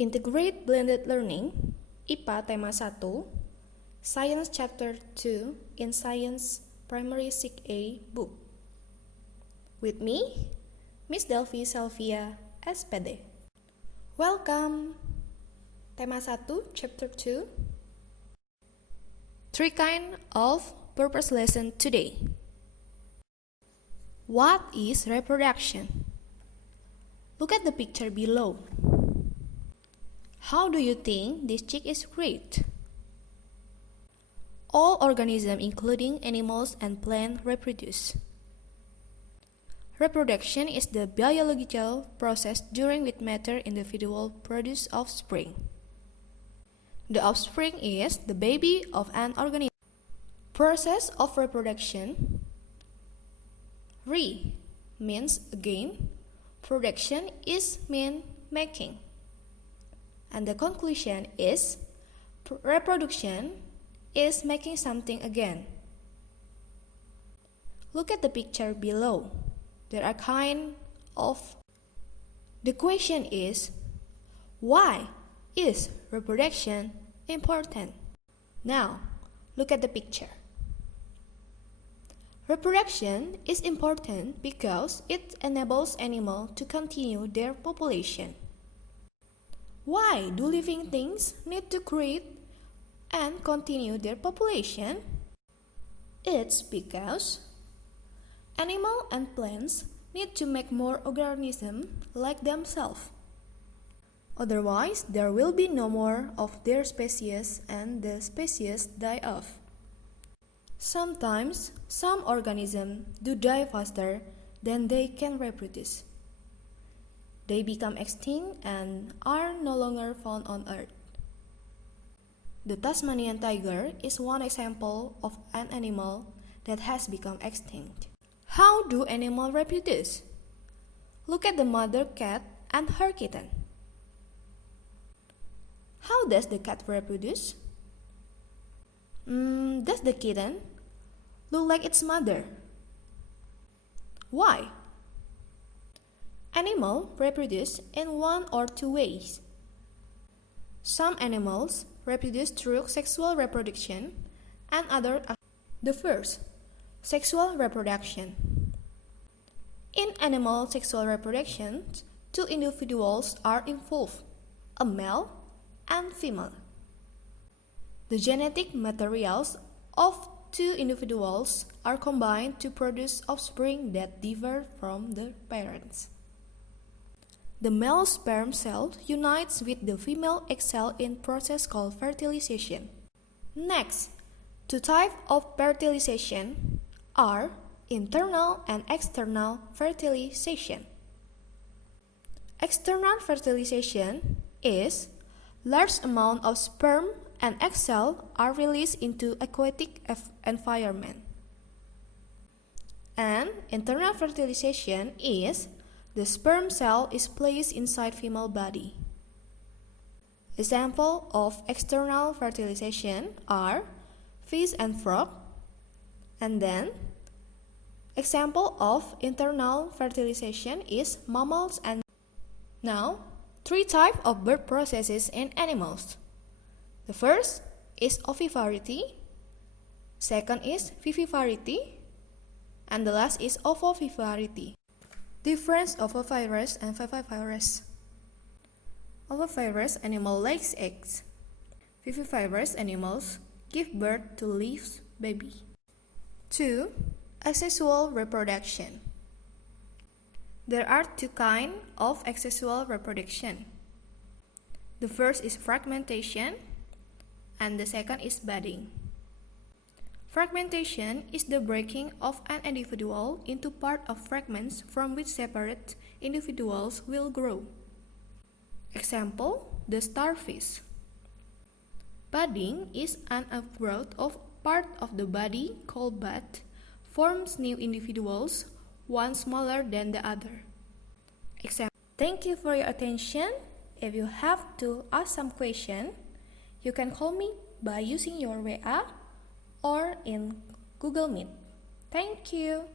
Integrate Blended Learning, IPA Tema 1, Science Chapter 2 in Science Primary 6A book. With me, Miss Delvi Selvia, S.Pd. Welcome! Tema 1, Chapter 2. 3 kind of purpose lesson today. What is reproduction? Look at the picture below. How do you think this chick is great? All organisms, including animals and plants, reproduce. Reproduction is the biological process during which mature individuals produce offspring. The offspring is the baby of an organism. Process of reproduction. Re means again. Production is mean making. And the conclusion is reproduction is making something again. Look at the picture below. There are kind of. The question is, why is reproduction important? Now, look at the picture. Reproduction is important because it enables animals to continue their population. Why do living things need to create and continue their population? It's because animals and plants need to make more organisms like themselves. Otherwise, there will be no more of their species and the species die off. Sometimes, some organisms do die faster than they can reproduce. They become extinct and are no longer found on Earth. The Tasmanian tiger is one example of an animal that has become extinct. How do animals reproduce? Look at the mother cat and her kitten. How does the cat reproduce? Does the kitten look like its mother? Why? Animals reproduce in one or two ways. Some animals reproduce through sexual reproduction and others. The first, sexual reproduction. In animal sexual reproduction, two individuals are involved, a male and female. The genetic materials of two individuals are combined to produce offspring that differ from their parents. The male sperm cell unites with the female egg cell in process called fertilization. Next, two types of fertilization are internal and external fertilization. External fertilization is large amount of sperm and egg cell are released into aquatic environment. And internal fertilization is the sperm cell is placed inside female body. Examples of external fertilization are fish and frog. And then, example of internal fertilization is mammals and. Now, 3 types of birth processes in animals. The first is oviparity, second is viviparity, and the last is ovoviviparity. Difference of oviparous and viviparous. Oviparous animal lays eggs. Viviparous animals give birth to live baby. 2. Asexual reproduction. There are 2 kinds of asexual reproduction. The first is fragmentation, and the second is budding. Fragmentation is the breaking of an individual into part of fragments from which separate individuals will grow. Example, the starfish. Budding is an outgrowth of part of the body called bud, forms new individuals, one smaller than the other. Example. Thank you for your attention. If you have to ask some question, you can call me by using your WA or in Google Meet. Thank you.